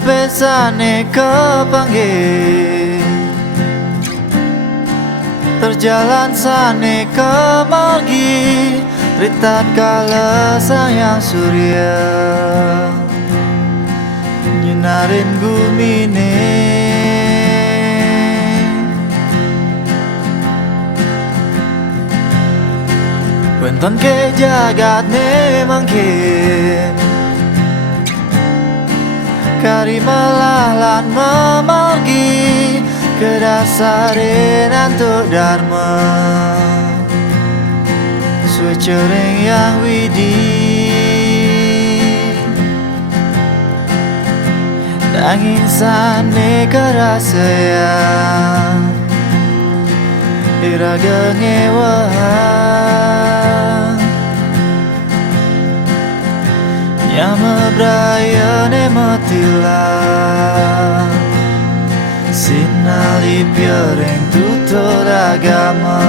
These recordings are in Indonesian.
pesane kepanggih terjalan sane kemargi ritat kala sayang surya nyinarin gumine wonten ke jagat ne mangkin karimalah lan memargi kedasarin antuk dharma suwecering yang widi nanging sane kerasayang iraga ngewang nyama brayane matilang sinali pioreng tutur agama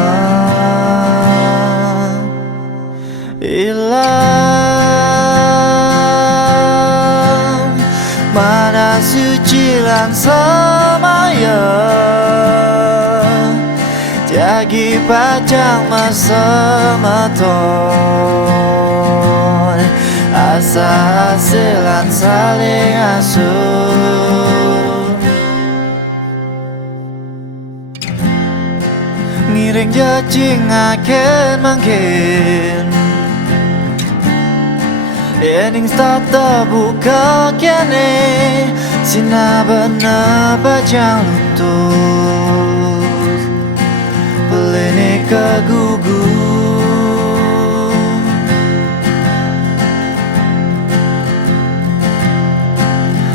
ilang mana suci lan samaya jagi pacang masa maton asa asilan saling asuh ngiring jajing aken mangkin ening tata buka kene sina bener pacang luntur pelene kegugu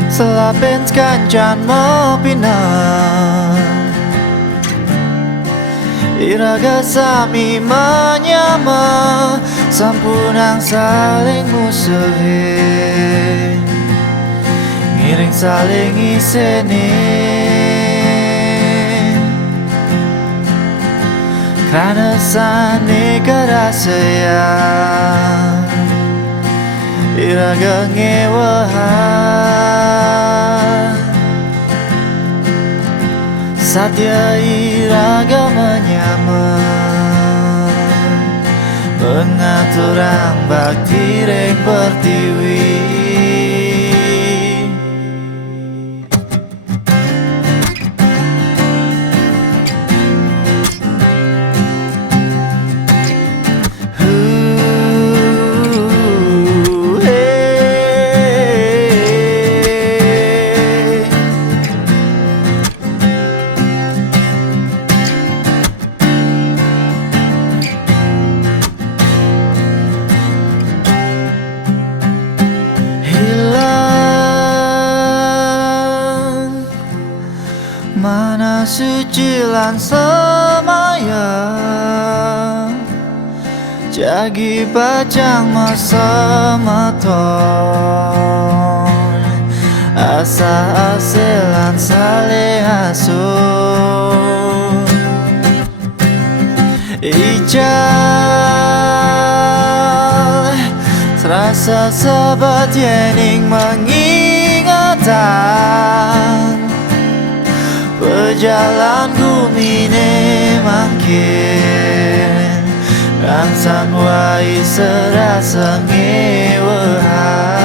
selapin kancan mau pindah iraga sami menyama sampunang saling musuhin ngiring saling isenin karena sane kerasayang iraga ngewahan satya iraga menyaman pengaturang bakti reng pertiwi mana suci lan samaya jagi pacang masa maton asa asilan saling asuh ijal serasa sabat yening mengingatan pejalan gumine mangkin rangsan wai serasa ngewahan